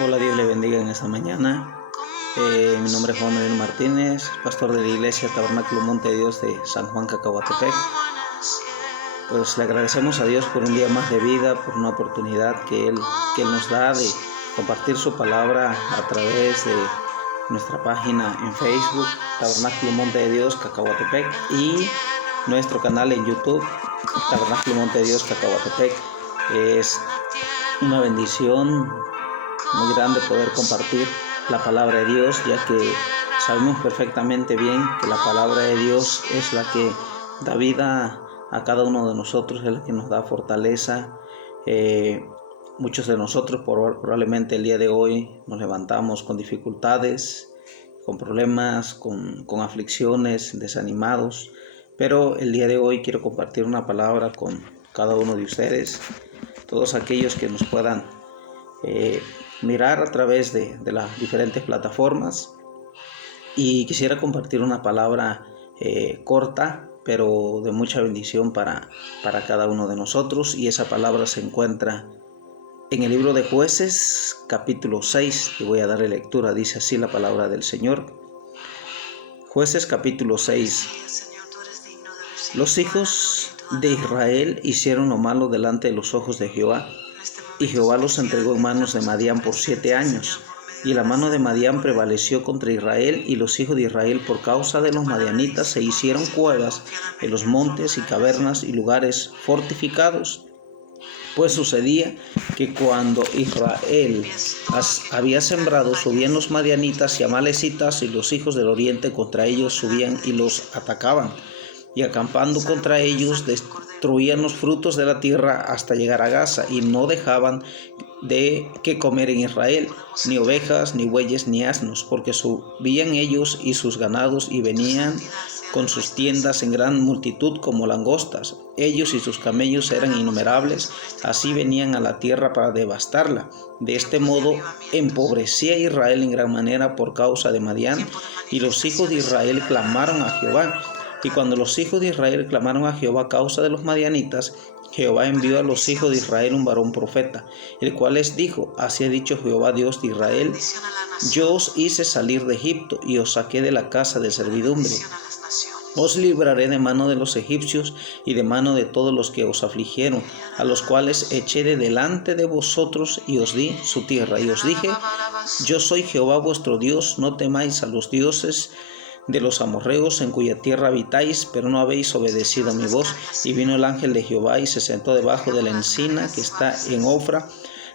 Hola, Dios le bendiga en esta mañana. Mi nombre es Juan Manuel Martínez, pastor de la iglesia Tabernáculo Monte de Dios de San Juan Cacahuatepec. Pues le agradecemos a Dios por un día más de vida, por una oportunidad que Él nos da de compartir su palabra a través de nuestra página en Facebook, Tabernáculo Monte de Dios Cacahuatepec, y nuestro canal en YouTube, Tabernáculo Monte de Dios Cacahuatepec. Es una bendición muy grande poder compartir la palabra de Dios, ya que sabemos perfectamente bien que la palabra de Dios es la que da vida a cada uno de nosotros, es la que nos da fortaleza. Muchos de nosotros probablemente el día de hoy nos levantamos con dificultades, con problemas, con aflicciones, desanimados, pero el día de hoy quiero compartir una palabra con cada uno de ustedes, todos aquellos que nos puedan mirar a través de las diferentes plataformas, y quisiera compartir una palabra corta pero de mucha bendición para cada uno de nosotros, y esa palabra se encuentra en el libro de Jueces capítulo 6 y voy a darle lectura. Dice así la palabra del Señor. Jueces capítulo 6. Los hijos de Israel hicieron lo malo delante de los ojos de Jehová, y Jehová los entregó en manos de Madián por 7 años. Y la mano de Madián prevaleció contra Israel, y los hijos de Israel por causa de los madianitas se hicieron cuevas en los montes y cavernas y lugares fortificados. Pues sucedía que cuando Israel había sembrado, subían los madianitas y amalecitas, y los hijos del oriente contra ellos subían y los atacaban, y acampando contra ellos destruían los frutos de la tierra hasta llegar a Gaza, y no dejaban de qué comer en Israel, ni ovejas, ni bueyes, ni asnos, porque subían ellos y sus ganados, y venían con sus tiendas en gran multitud como langostas. Ellos y sus camellos eran innumerables, así venían a la tierra para devastarla. De este modo empobrecía Israel en gran manera por causa de Madián, y los hijos de Israel clamaron a Jehová. Y cuando los hijos de Israel clamaron a Jehová a causa de los madianitas, Jehová envió a los hijos de Israel un varón profeta, el cual les dijo: así ha dicho Jehová Dios de Israel: yo os hice salir de Egipto, y os saqué de la casa de servidumbre. Os libraré de mano de los egipcios y de mano de todos los que os afligieron, a los cuales eché de delante de vosotros, y os di su tierra. Y os dije: yo soy Jehová vuestro Dios, no temáis a los dioses de los amorreos en cuya tierra habitáis, pero no habéis obedecido a mi voz. Y vino el ángel de Jehová y se sentó debajo de la encina que está en Ofra,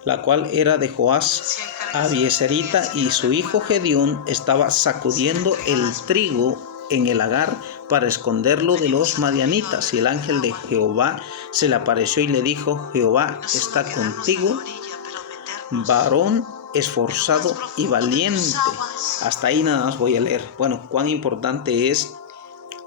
la cual era de Joás Abieserita, y su hijo Gedeón estaba sacudiendo el trigo en el lagar para esconderlo de los madianitas. Y el ángel de Jehová se le apareció y le dijo: Jehová está contigo, varón esforzado y valiente. Hasta ahí nada más voy a leer. Bueno, cuán importante es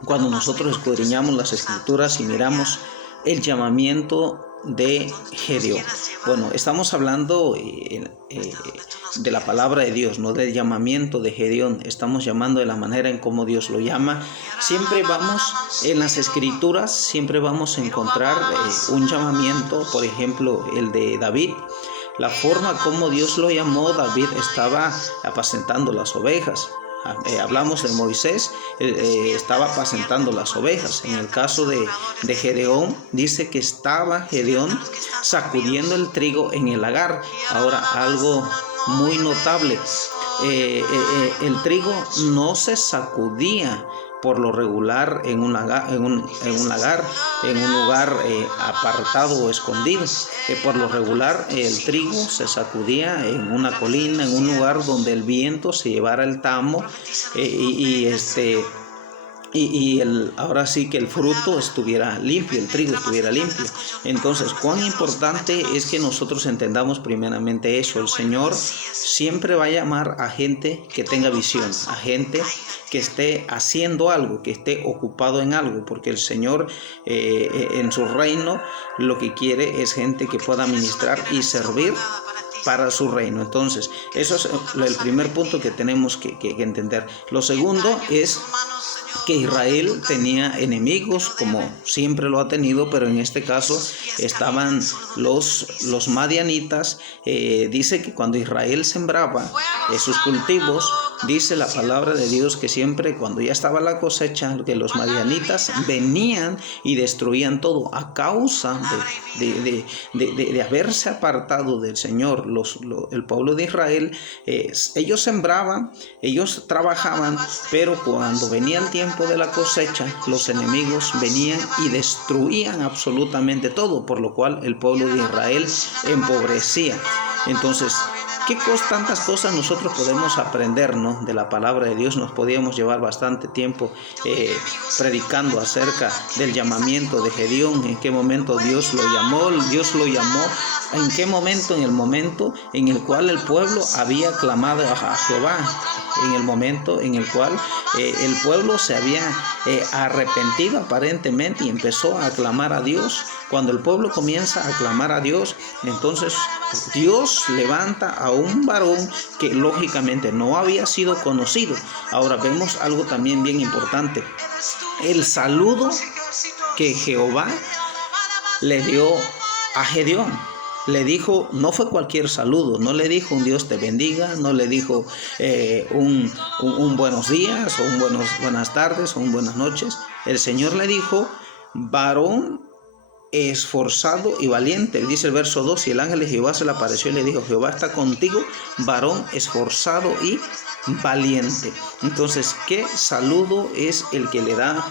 cuando nosotros escudriñamos las escrituras y miramos el llamamiento de Gedeón. Bueno, estamos hablando de la palabra de Dios, no del llamamiento de Gedeón. Estamos llamando de la manera en cómo Dios lo llama. Siempre vamos en las escrituras, siempre vamos a encontrar un llamamiento. Por ejemplo, el de David. La forma como Dios lo llamó: David estaba apacentando las ovejas. Hablamos de Moisés, estaba apacentando las ovejas. En el caso de Gedeón, dice que estaba Gedeón sacudiendo el trigo en el lagar. Ahora, algo muy notable, el trigo no se sacudía por lo regular en un lugar apartado o escondido. Por lo regular el trigo se sacudía en una colina, en un lugar donde el viento se llevara el tamo, ahora sí que el fruto estuviera limpio, el trigo estuviera limpio. Entonces, cuán importante es que nosotros entendamos primeramente eso. El Señor siempre va a llamar a gente que tenga visión, a gente que esté haciendo algo, que esté ocupado en algo, porque el Señor en su reino lo que quiere es gente que pueda ministrar y servir para su reino. Entonces, eso es el primer punto que tenemos que entender. Lo segundo es que Israel tenía enemigos, como siempre lo ha tenido, pero en este caso estaban los madianitas. Dice que cuando Israel sembraba sus cultivos, dice la palabra de Dios que siempre cuando ya estaba la cosecha, que los madianitas venían y destruían todo a causa de haberse apartado del Señor. El pueblo de Israel, ellos sembraban, ellos trabajaban, pero cuando venía el tiempo de la cosecha, los enemigos venían y destruían absolutamente todo, por lo cual el pueblo de Israel empobrecía. Entonces, tantas cosas nosotros podemos aprender, ¿no?, de la palabra de Dios. Nos podíamos llevar bastante tiempo predicando acerca del llamamiento de Gedeón, en qué momento Dios lo llamó, en qué momento, en el momento en el cual el pueblo había clamado a Jehová, en el momento en el cual el pueblo se había arrepentido aparentemente y empezó a clamar a Dios. Cuando el pueblo comienza a clamar a Dios, entonces Dios levanta a un varón que lógicamente no había sido conocido. Ahora vemos algo también bien importante: el saludo que Jehová le dio a Gedeón. Le dijo, no fue cualquier saludo, no le dijo un Dios te bendiga, no le dijo un buenos días o un buenas tardes o un buenas noches. El Señor le dijo, varón esforzado y valiente. Dice el verso 2, y el ángel de Jehová se le apareció y le dijo, Jehová está contigo, varón esforzado y valiente. Entonces, ¿qué saludo es el que le da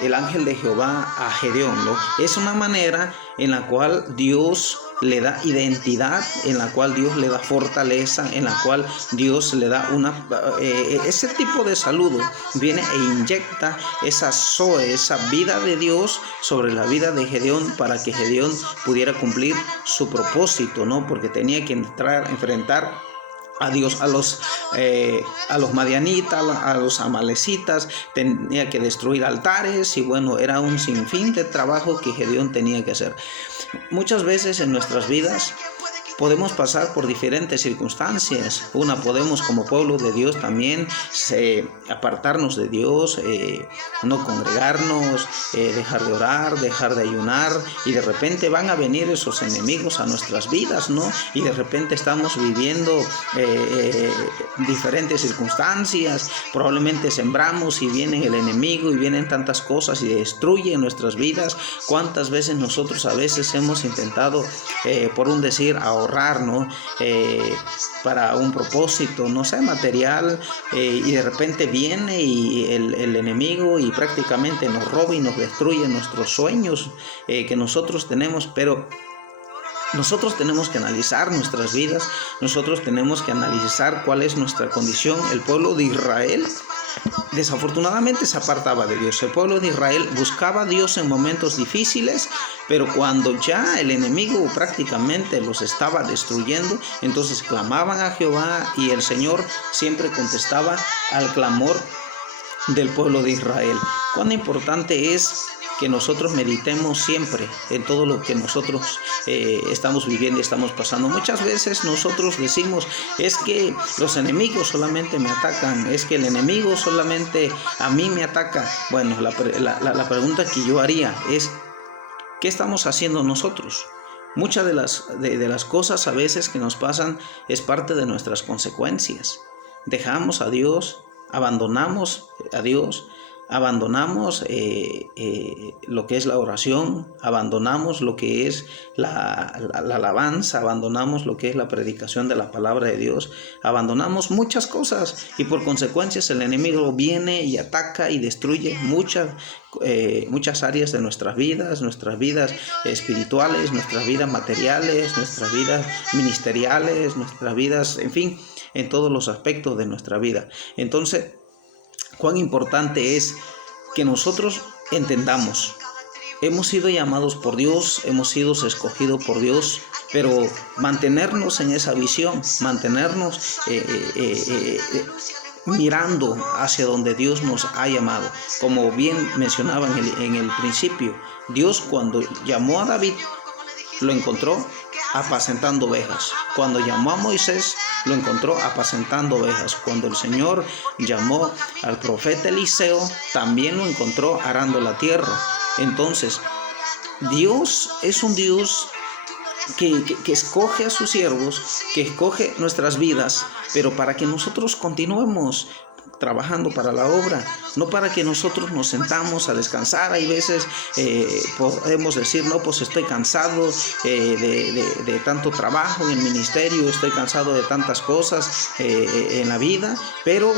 el ángel de Jehová a Gedeón, ¿no? Es una manera en la cual Dios le da identidad, en la cual Dios le da fortaleza, en la cual Dios le da ese tipo de saludo viene e inyecta esa zoe, esa vida de Dios sobre la vida de Gedeón, para que Gedeón pudiera cumplir su propósito, ¿no? Porque tenía que enfrentar a Dios, a los madianitas, a los amalecitas, tenía que destruir altares, y bueno, era un sinfín de trabajo que Gedeón tenía que hacer. Muchas veces en nuestras vidas podemos pasar por diferentes circunstancias. Podemos, como pueblo de Dios, también apartarnos de Dios, no congregarnos, dejar de orar, dejar de ayunar, y de repente van a venir esos enemigos a nuestras vidas, ¿no? Y de repente estamos viviendo diferentes circunstancias. Probablemente sembramos y viene el enemigo y vienen tantas cosas y destruye nuestras vidas. ¿Cuántas veces nosotros a veces hemos intentado, por un decir, ahorrar, ¿no? Para un propósito, no sé, material, y de repente viene y el enemigo y prácticamente nos roba y nos destruye nuestros sueños que nosotros tenemos? Pero nosotros tenemos que analizar nuestras vidas, nosotros tenemos que analizar cuál es nuestra condición. El pueblo de Israel desafortunadamente se apartaba de Dios. El pueblo de Israel buscaba a Dios en momentos difíciles, pero cuando ya el enemigo prácticamente los estaba destruyendo, entonces clamaban a Jehová y el Señor siempre contestaba al clamor del pueblo de Israel. Cuán importante es que nosotros meditemos siempre en todo lo que nosotros estamos viviendo y estamos pasando. Muchas veces nosotros decimos, es que los enemigos solamente me atacan, es que el enemigo solamente a mí me ataca. Bueno, la pregunta que yo haría es, ¿qué estamos haciendo nosotros? Muchas de las cosas a veces que nos pasan es parte de nuestras consecuencias. Dejamos a Dios, abandonamos a Dios, abandonamos lo que es la oración, abandonamos lo que es la alabanza, abandonamos lo que es la predicación de la palabra de Dios, abandonamos muchas cosas, y por consecuencias el enemigo viene y ataca y destruye muchas áreas de nuestras vidas espirituales, nuestras vidas materiales, nuestras vidas ministeriales, nuestras vidas, en fin, en todos los aspectos de nuestra vida. Entonces, cuán importante es que nosotros entendamos, hemos sido llamados por Dios, hemos sido escogidos por Dios, pero mantenernos en esa visión, mantenernos mirando hacia donde Dios nos ha llamado. Como bien mencionaba en el principio, Dios cuando llamó a David, lo encontró apacentando ovejas. Cuando llamó a Moisés, lo encontró apacentando ovejas. Cuando el Señor llamó al profeta Eliseo, también lo encontró arando la tierra. Entonces, Dios es un Dios que escoge a sus siervos, que escoge nuestras vidas, pero para que nosotros continuemos trabajando para la obra, no para que nosotros nos sentamos a descansar. Hay veces podemos decir, no, pues estoy cansado de tanto trabajo en el ministerio, estoy cansado de tantas cosas en la vida, pero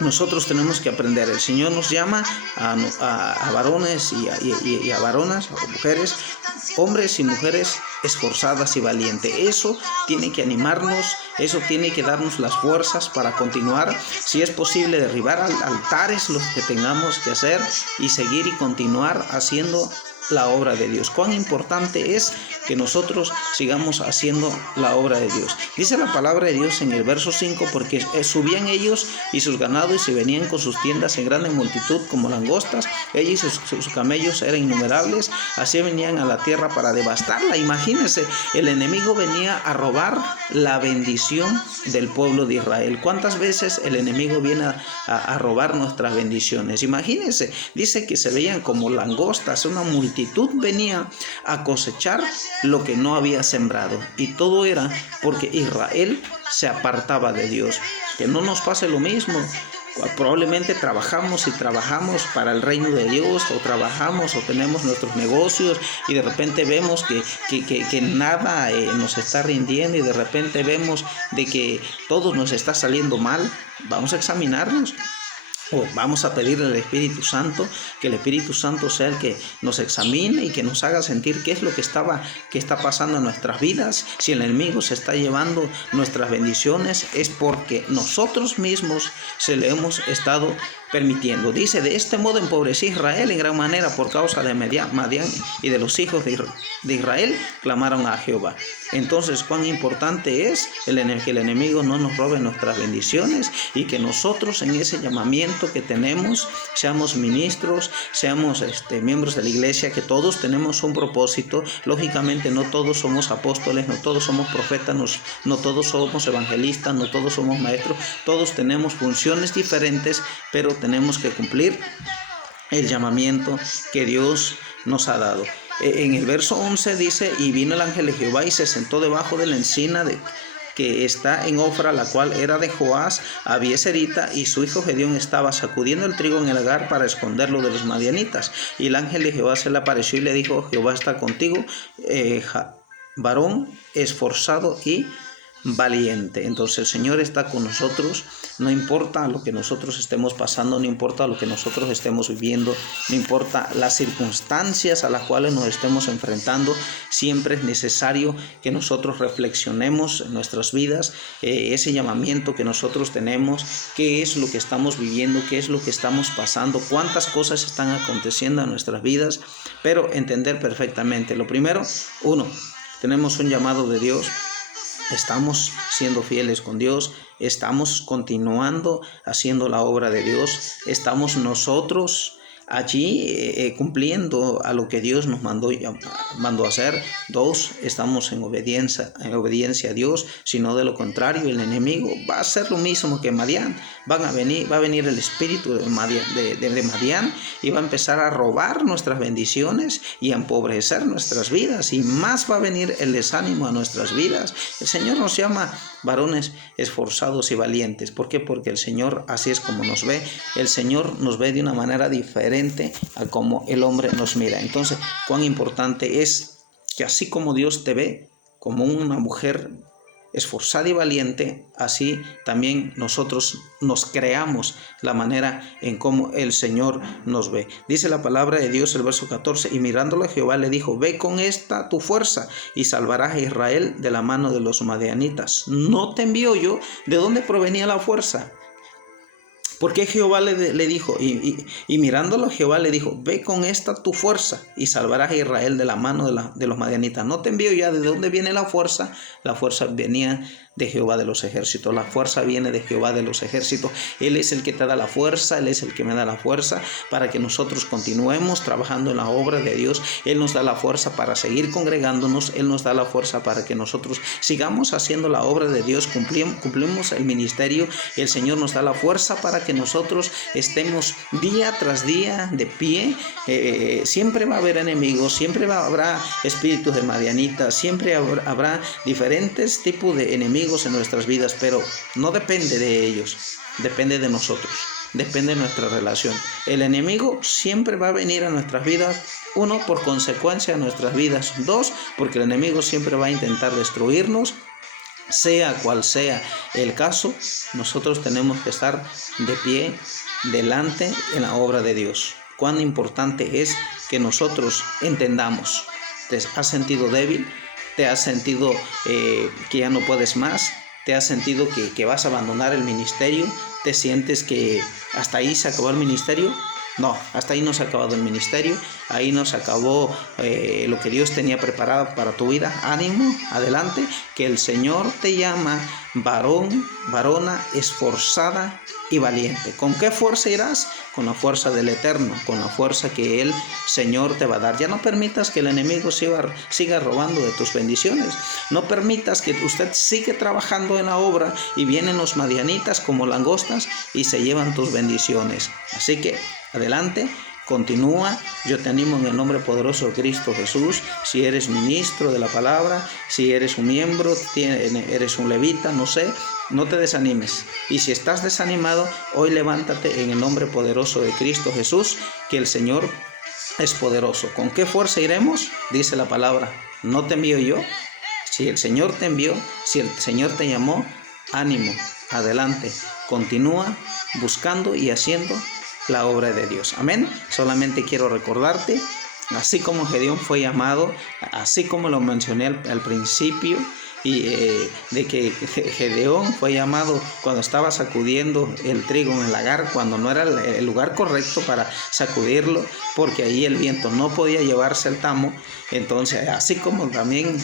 nosotros tenemos que aprender. El Señor nos llama a varones y a varonas, a mujeres, hombres y mujeres esforzadas y valientes. Eso tiene que animarnos, eso tiene que darnos las fuerzas para continuar. Si es posible, derribar altares, los que tengamos que hacer, y seguir y continuar haciendo la obra de Dios. Cuán importante es que nosotros sigamos haciendo la obra de Dios. Dice la palabra de Dios en el verso 5, porque subían ellos y sus ganados y venían con sus tiendas en grande multitud como langostas. Ellos y sus camellos eran innumerables, así venían a la tierra para devastarla. Imagínense, el enemigo venía a robar la bendición del pueblo de Israel. ¿Cuántas veces el enemigo viene a robar nuestras bendiciones? Imagínense, dice que se veían como langostas, una multitud venía a cosechar lo que no había sembrado, y todo era porque Israel se apartaba de Dios. Que no nos pase lo mismo. Probablemente trabajamos para el reino de Dios, o trabajamos o tenemos nuestros negocios, y de repente vemos que nada nos está rindiendo, y de repente vemos de que todo nos está saliendo mal. Vamos a examinarnos. O vamos a pedirle al Espíritu Santo, que el Espíritu Santo sea el que nos examine y que nos haga sentir qué es lo que está pasando en nuestras vidas. Si el enemigo se está llevando nuestras bendiciones, es porque nosotros mismos se le hemos estado permitiendo. Dice, de este modo empobrecí Israel en gran manera por causa de Madián, y de los hijos de Israel clamaron a Jehová. Entonces, cuán importante es que el enemigo no nos robe nuestras bendiciones, y que nosotros en ese llamamiento que tenemos, seamos ministros, seamos miembros de la iglesia, que todos tenemos un propósito. Lógicamente no todos somos apóstoles, no todos somos profetas, no todos somos evangelistas, no todos somos maestros. Todos tenemos funciones diferentes, pero tenemos que cumplir el llamamiento que Dios nos ha dado. En el verso 11 dice, y vino el ángel de Jehová y se sentó debajo de la encina que está en Ofra, la cual era de Joás Abieserita, y su hijo Gedeón estaba sacudiendo el trigo en el lagar para esconderlo de los madianitas. Y el ángel de Jehová se le apareció y le dijo, Jehová está contigo, varón esforzado y valiente. Entonces el Señor está con nosotros, no importa lo que nosotros estemos pasando, no importa lo que nosotros estemos viviendo, no importa las circunstancias a las cuales nos estemos enfrentando. Siempre es necesario que nosotros reflexionemos en nuestras vidas, ese llamamiento que nosotros tenemos, qué es lo que estamos viviendo, qué es lo que estamos pasando, cuántas cosas están aconteciendo en nuestras vidas, pero entender perfectamente. Lo primero, tenemos un llamado de Dios. Estamos siendo fieles con Dios, estamos continuando haciendo la obra de Dios, estamos nosotros allí cumpliendo a lo que Dios nos mandó a hacer. 2, estamos en obediencia a Dios. Si no, de lo contrario, el enemigo va a hacer lo mismo que Madián. Va a venir el espíritu de Madián y va a empezar a robar nuestras bendiciones y a empobrecer nuestras vidas, y más va a venir el desánimo a nuestras vidas. El Señor nos llama varones esforzados y valientes. ¿Por qué? Porque el Señor así es como nos ve. El Señor nos ve de una manera diferente a como el hombre nos mira. Entonces, cuán importante es que así como Dios te ve como una mujer esforzada y valiente, así también nosotros nos creamos la manera en cómo el Señor nos ve. Dice la palabra de Dios, el verso 14, y mirándole Jehová le dijo, ve con esta tu fuerza y salvarás a Israel de la mano de los madianitas. ¿No te envío yo? ¿De dónde provenía la fuerza? Porque Jehová le dijo, y mirándolo Jehová le dijo, ve con esta tu fuerza y salvarás a Israel de la mano de los madianitas. No te envío ya. ¿De dónde viene la fuerza? La fuerza venía de Jehová de los ejércitos. La fuerza viene de Jehová de los ejércitos. Él es el que te da la fuerza, Él es el que me da la fuerza para que nosotros continuemos trabajando en la obra de Dios. Él nos da la fuerza para seguir congregándonos, Él nos da la fuerza para que nosotros sigamos haciendo la obra de Dios, cumplimos el ministerio. El Señor nos da la fuerza para que nosotros estemos día tras día de pie. Siempre va a haber enemigos, siempre habrá espíritus de madianitas, siempre habrá diferentes tipos de enemigos en nuestras vidas, pero no depende de ellos, depende de nosotros, depende de nuestra relación. El enemigo siempre va a venir a nuestras vidas, uno, por consecuencia de nuestras vidas, dos, porque el enemigo siempre va a intentar destruirnos. Sea cual sea el caso, nosotros tenemos que estar de pie delante en la obra de Dios. Cuán importante es que nosotros entendamos. ¿Te has sentido débil? ¿Te has sentido que ya no puedes más? ¿Te has sentido que vas a abandonar el ministerio? ¿Te sientes que hasta ahí se acabó el ministerio? No, hasta ahí no se ha acabado el ministerio. Ahí no se acabó lo que Dios tenía preparado para tu vida. Ánimo, adelante, que el Señor te llama varón, varona, esforzada y valiente. ¿Con qué fuerza irás? Con la fuerza del Eterno, con la fuerza que el Señor te va a dar. Ya no permitas que el enemigo siga robando de tus bendiciones. No permitas que usted siga trabajando en la obra y vienen los madianitas como langostas y se llevan tus bendiciones. Así que adelante, continúa. Yo te animo en el nombre poderoso de Cristo Jesús. Si eres ministro de la palabra, si eres un miembro, eres un levita, no sé, no te desanimes. Y si estás desanimado, hoy levántate en el nombre poderoso de Cristo Jesús, que el Señor es poderoso. ¿Con qué fuerza iremos? Dice la palabra, ¿no te envío yo? Si el Señor te envió, si el Señor te llamó, ánimo, adelante, continúa buscando y haciendo la obra de Dios. Amén. Solamente quiero recordarte, así como Gedeón fue llamado, así como lo mencioné al principio, y de que Gedeón fue llamado cuando estaba sacudiendo el trigo en el lagar, cuando no era el lugar correcto para sacudirlo, porque ahí el viento no podía llevarse el tamo. Entonces, así como también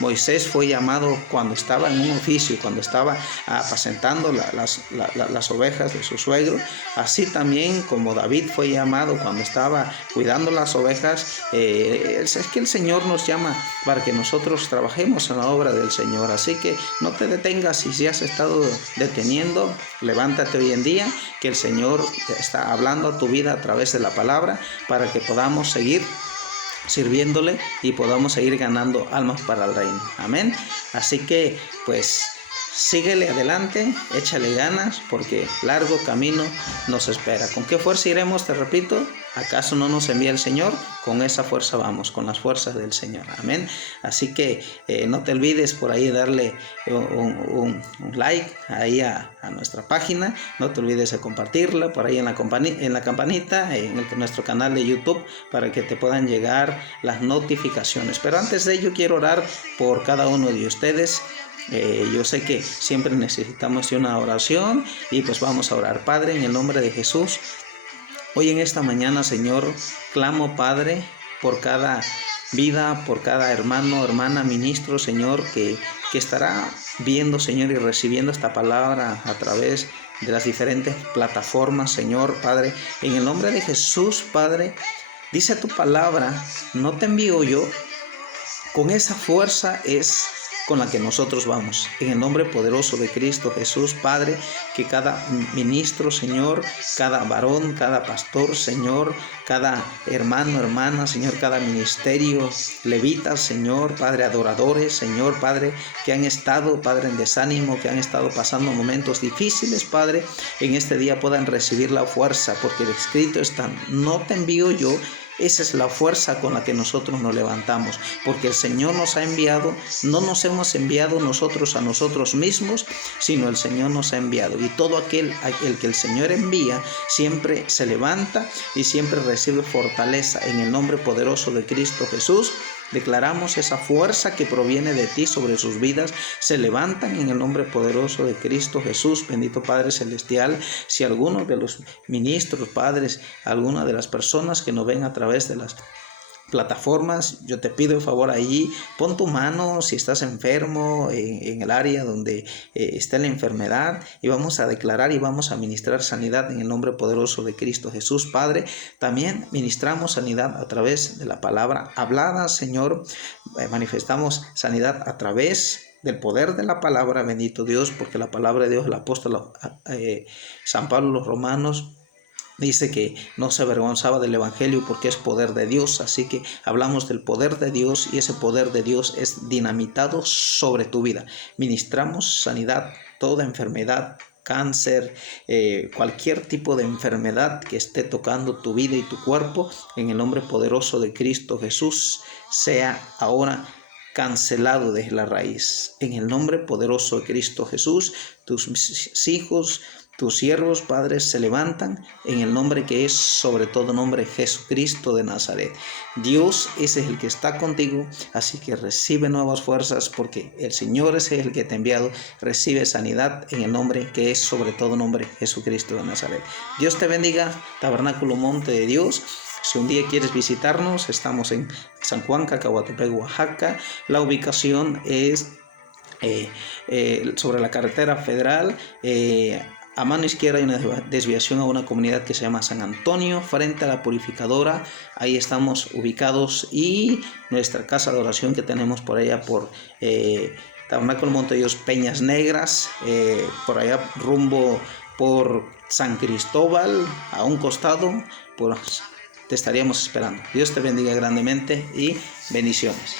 Moisés fue llamado cuando estaba en un oficio, cuando estaba apacentando las ovejas de su suegro, así también como David fue llamado cuando estaba cuidando las ovejas. Es que el Señor nos llama para que nosotros trabajemos en la obra del Señor. Así que no te detengas, y si has estado deteniendo, levántate hoy en día, que el Señor está hablando a tu vida a través de la palabra, para que podamos seguir sirviéndole y podamos seguir ganando almas para el reino. Amén. Así que pues síguele adelante, échale ganas, porque largo camino nos espera. ¿Con qué fuerza iremos? Te repito, ¿acaso no nos envía el Señor? Con esa fuerza vamos, con las fuerzas del Señor. Amén. Así que no te olvides por ahí darle un like ahí a nuestra página. No te olvides de compartirla por ahí en la campanita, en nuestro canal de YouTube, para que te puedan llegar las notificaciones. Pero antes de ello quiero orar por cada uno de ustedes. Yo sé que siempre necesitamos una oración, y pues vamos a orar. Padre, en el nombre de Jesús, hoy en esta mañana, Señor, clamo, Padre, por cada vida, por cada hermano, hermana, ministro, Señor, que estará viendo, Señor, y recibiendo esta palabra a través de las diferentes plataformas, Señor, Padre. En el nombre de Jesús, Padre, dice tu palabra, no te envío yo. Con esa fuerza es con la que nosotros vamos. En el nombre poderoso de Cristo Jesús, Padre, que cada ministro, Señor, cada varón, cada pastor, Señor, cada hermano, hermana, Señor, cada ministerio, levitas, Señor, Padre, adoradores, Señor, Padre, que han estado, Padre, en desánimo, que han estado pasando momentos difíciles, Padre, en este día puedan recibir la fuerza, porque el escrito está, no te envío yo. Esa es la fuerza con la que nosotros nos levantamos, porque el Señor nos ha enviado. No nos hemos enviado nosotros a nosotros mismos, sino el Señor nos ha enviado. Y todo aquel que el Señor envía siempre se levanta y siempre recibe fortaleza en el nombre poderoso de Cristo Jesús. Declaramos esa fuerza que proviene de ti sobre sus vidas. Se levantan en el nombre poderoso de Cristo Jesús. Bendito Padre Celestial, si alguno de los ministros, padres, alguna de las personas que nos ven a través de las plataformas, yo te pido el favor allí, pon tu mano si estás enfermo en el área donde está la enfermedad, y vamos a declarar y vamos a ministrar sanidad en el nombre poderoso de Cristo Jesús. Padre, también ministramos sanidad a través de la palabra hablada, Señor. Manifestamos sanidad a través del poder de la palabra, bendito Dios, porque la palabra de Dios, el apóstol San Pablo a los Romanos dice que no se avergonzaba del evangelio porque es poder de Dios. Así que hablamos del poder de Dios, y ese poder de Dios es dinamitado sobre tu vida. Ministramos sanidad, toda enfermedad, cáncer, cualquier tipo de enfermedad que esté tocando tu vida y tu cuerpo, en el nombre poderoso de Cristo Jesús, sea ahora cancelado desde la raíz. En el nombre poderoso de Cristo Jesús, tus hijos, tus siervos, padres, se levantan en el nombre que es sobre todo nombre, Jesucristo de Nazaret. Dios ese es el que está contigo, así que recibe nuevas fuerzas, porque el Señor ese es el que te ha enviado. Recibe sanidad en el nombre que es sobre todo nombre, Jesucristo de Nazaret. Dios te bendiga, Tabernáculo Monte de Dios. Si un día quieres visitarnos, estamos en San Juan, Cacahuatepec, Oaxaca. La ubicación es sobre la carretera federal. A mano izquierda hay una desviación a una comunidad que se llama San Antonio, frente a la purificadora. Ahí estamos ubicados, y nuestra casa de oración que tenemos por allá por Tabernáculo Monte de Dios, Peñas Negras, por allá rumbo por San Cristóbal, a un costado, pues te estaríamos esperando. Dios te bendiga grandemente y bendiciones.